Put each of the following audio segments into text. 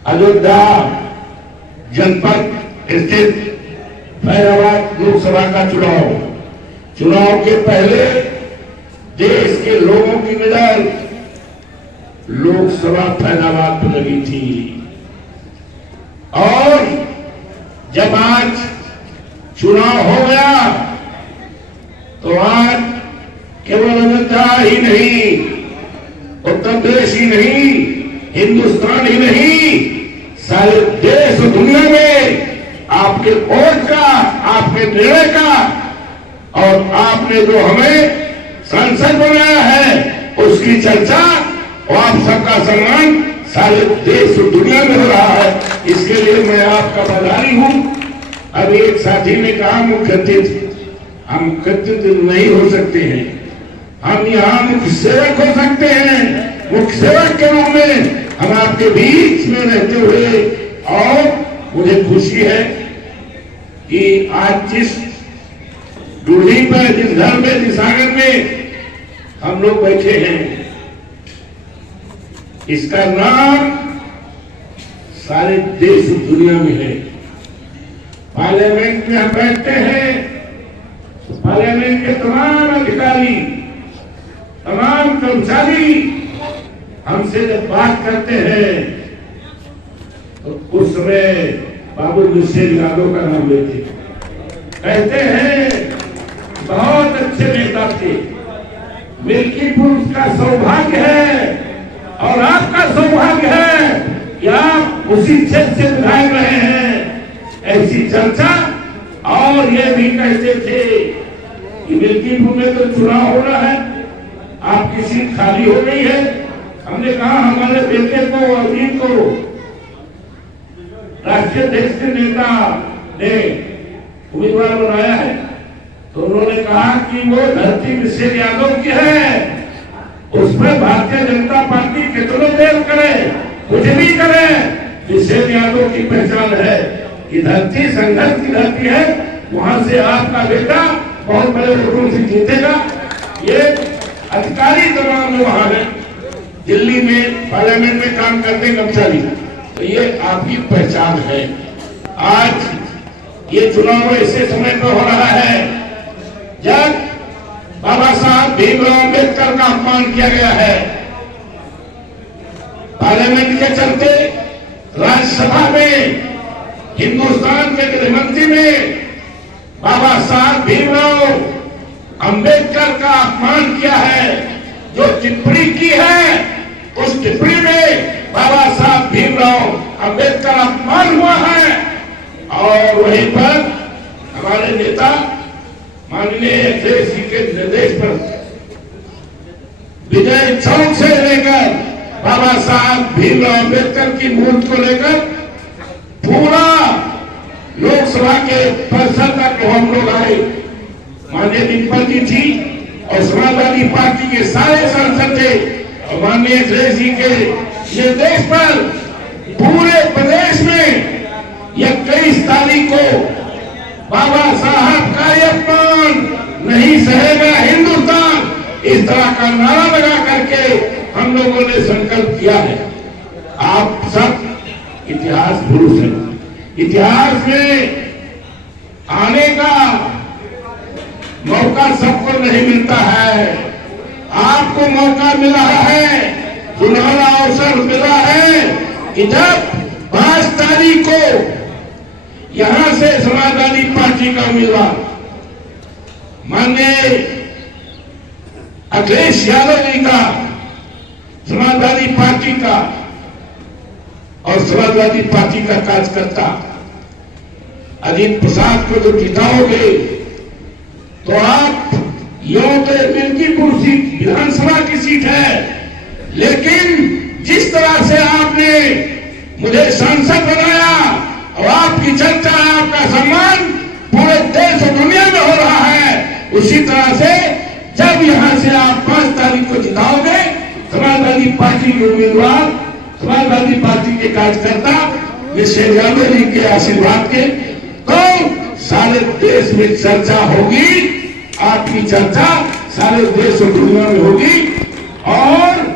अयोध्या जनपद स्थित फैजाबाद लोकसभा का चुनाव के पहले देश के लोगों की नजर लोकसभा फैजाबाद पर लगी थी और जब आज चुनाव हो गया तो आज केवल अयोध्या ही नहीं, उत्तर प्रदेश ही नहीं, हिंदुस्तान ही नहीं, सारे देश और दुनिया में आपके वोट का, आपके निर्णय का और आपने जो हमें सांसद बनाया है उसकी चर्चा और आप सबका सम्मान सारे देश और दुनिया में हो रहा है। इसके लिए मैं आपका बधाई हूं। अब एक साथी ने कहा मुख्य अतिथि, हम मुख्य अतिथि नहीं हो सकते हैं, हम यहाँ मुख्य सेवक हो सकते हैं। मुख्य सेवक के रूप में हम आपके बीच में रहते हुए, और मुझे खुशी है कि आज जिस दूरी पर, जिस घर में, जिस आंगन में हम लोग बैठे हैं, इसका नाम सारे देश और दुनिया में है। पार्लियामेंट में हम बैठते हैं तो पार्लियामेंट के तमाम अधिकारी, तमाम कर्मचारी हमसे जब बात करते हैं तो उस समय बाबू मिसेल यादव का नाम लेते, कहते हैं बहुत अच्छे नेता थे, मिल्कीपुर उसका सौभाग्य है और आपका सौभाग्य है कि आप उसी क्षेत्र से विधायक रहे हैं। ऐसी चर्चा, और ये भी कहते थे कि मिल्कीपुर में तो चुनाव हो रहा है, आपकी सीट खाली हो गई है। हमने कहा हमारे बेटे को, अजीत को राष्ट्रीय अध्यक्ष के नेता ने उम्मीदवार बनाया है, तो उन्होंने कहा कि वो धरती मिसेल यादव की है, उसमें भारतीय जनता पार्टी कितनों देर करे, कुछ भी करे, मिसेल यादव की पहचान है कि धरती संघर्ष की धरती है, वहां से आपका बेटा बहुत बड़े वोटों से जीतेगा। ये अधिकारी तमाम लोग वहां है, दिल्ली में पार्लियामेंट में काम करते हैं कर्मचारी, तो ये आपकी पहचान है। आज ये चुनाव ऐसे समय पर हो रहा है जब बाबा साहब भीमराव अम्बेडकर का अपमान किया गया है। पार्लियामेंट के चलते राज्यसभा में हिंदुस्तान के गृहमंत्री ने बाबा साहब भीमराव अम्बेडकर का अपमान किया है। जो टिप्पणी की है उस टिप्पणी में बाबा साहब भीमराव अम्बेडकर अपमान हुआ है, और वहीं पर हमारे नेता माननीय अखिलेश जी के निर्देश पर विजय चौक से लेकर बाबा साहब भीमराव अम्बेडकर की मूर्ति को लेकर पूरा लोकसभा के परिसर तक हम लोग आए। माननीय डिम्पल जी थी और समाजवादी पार्टी के सारे सांसद थे, और माननीय अखिलेश जी के निर्देश पर पूरे प्रदेश में 21 तारीख को बाबा साहब का अपमान नहीं सहेगा हिंदुस्तान, इस तरह का नारा लगा करके हम लोगों ने संकल्प किया है। आप सब इतिहास पुरुष हैं, इतिहास में आने का मौका सबको नहीं मिलता है। आपको मौका मिला है, सुनहरा अवसर मिला है कि जब 5 तारीख को यहां से समाजवादी पार्टी का उम्मीदवार माननीय अखिलेश यादव जी का, समाजवादी पार्टी का और समाजवादी पार्टी का कार्यकर्ता अजीत प्रसाद को जो जिताओगे तो आप यूं तो मिल्कीपुर सीट विधानसभा की सीट है, लेकिन जिस तरह से आपने मुझे सांसद बनाया और आपकी चर्चा, आपका सम्मान पूरे देश और दुनिया में हो रहा है, उसी तरह से जब यहां से आप 5 तारीख को जिताओगे समाजवादी पार्टी के उम्मीदवार, समाजवादी पार्टी के कार्यकर्ता मिसेल यादव जी के आशीर्वाद के, तो सारे देश में चर्चा होगी, आपकी चर्चा सारे देश और दुनिया में होगी। और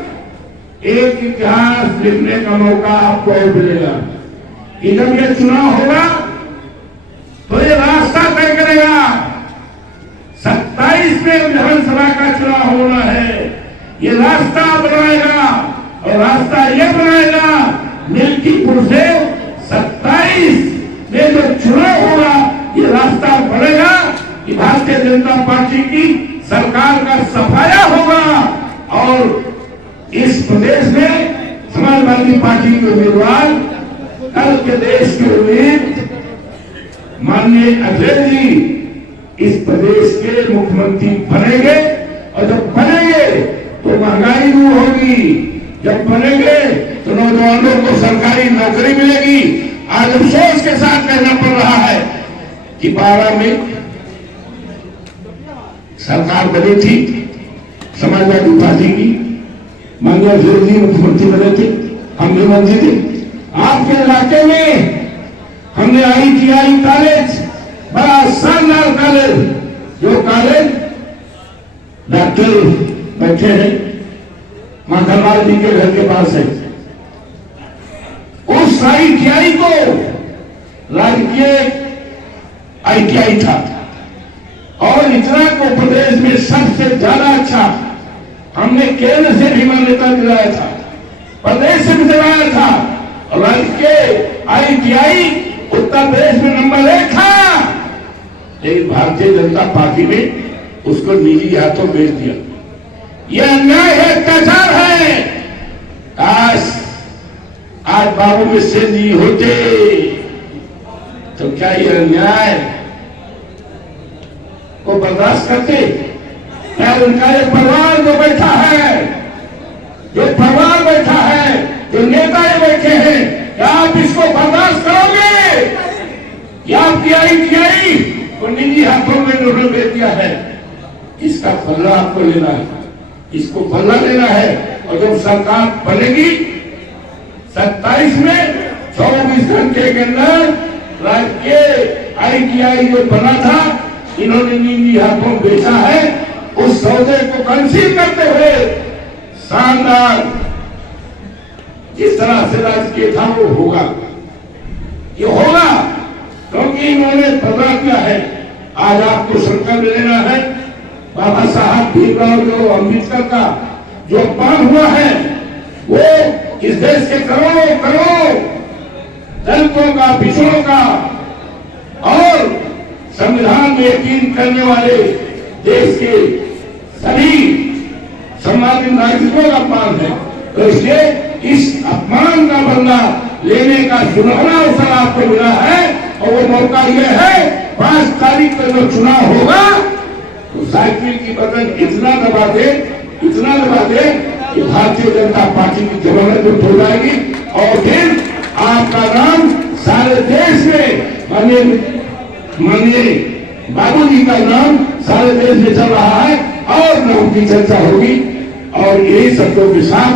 एक इतिहास लिखने का मौका आपको और मिलेगा कि जब ये चुनाव होगा तो ये रास्ता तय करेगा। 27 में विधानसभा का चुनाव होना है, ये रास्ता बनाएगा और रास्ता ये बनाएगा मिल्कीपुर से 27 में जो चुनाव होगा ये रास्ता बनेगा कि भारतीय जनता पार्टी की सरकार का सफाया होगा और इस प्रदेश में समाजवादी पार्टी के उम्मीदवार कल के देश के उम्मीद माननीय अखिलेश जी इस प्रदेश के मुख्यमंत्री बनेंगे और जब बनेंगे तो महंगाई दूर होगी, जब बनेंगे तो नौजवानों को सरकारी नौकरी मिलेगी। आज अफसोस के साथ कहना पड़ रहा है कि 12 में सरकार बनी थी समाजवादी पार्टी की, माननीय अखिलेश जी मुख्यमंत्री बने थे, हम भी मंत्री थे। आपके इलाके में हमने ITI कॉलेज, बड़ा शानदार कॉलेज, जो कॉलेज डॉक्टर बैठे हैं माखनलाल जी के घर के पास है, उस ITI को राजकीय ITI था और इतना को प्रदेश में सबसे ज्यादा अच्छा हमने केंद्र से भी मान्यता दिलाया था, प्रदेश से भी दिलाया था और राजकीय ITI उत्तर प्रदेश में नंबर 1 था, लेकिन भारतीय जनता पार्टी ने उसको निजी हाथों बेच दिया। यह अन्याय है, अत्याचार है। काश आज बाबू मिश्र जी होते तो क्या यह अन्याय को बर्दाश्त करते? क्या उनका एक परिवार जो बैठा है, जो परिवार बैठा है, जो नेता बैठे हैं, क्या आप इसको बर्दाश्त करोगे? या आपकी ITI को निजी हाथों में उन्होंने बेच दिया है, इसका बदला आपको लेना है, इसको बदला लेना है। और जब सरकार बनेगी 27 में 24 घंटे के अंदर राजकीय ITI जो बना था इन्होंने निजी हाथों बेचा है, उस सौदे को कंसील करते हुए शानदार जिस तरह से राजकीय था वो होगा, ये होगा क्योंकि इन्होंने बदला किया है। आज आपको संकल्प लेना है, बाबा साहब भीमराव जो अम्बेडकर का जो अपमान हुआ है वो इस देश के करोड़ों करोड़ों दलितों का, पिछड़ों का और संविधान में यकीन करने वाले देश के सभी सम्मानित नागरिकों का अपमान है। तो इसलिए इस अपमान का बदला लेने का सुनहरा अवसर आपको मिला है और वो मौका यह है 5 तारीख को जो चुनाव होगा तो साइकिल की बटन इतना दबा दे कि भारतीय जनता पार्टी की जमानत हो जाएगी और फिर आपका नाम सारे देश में माननीय बाबू जी का नाम सारे देश में चल रहा है और नाम की चर्चा होगी। और यही शब्दों के साथ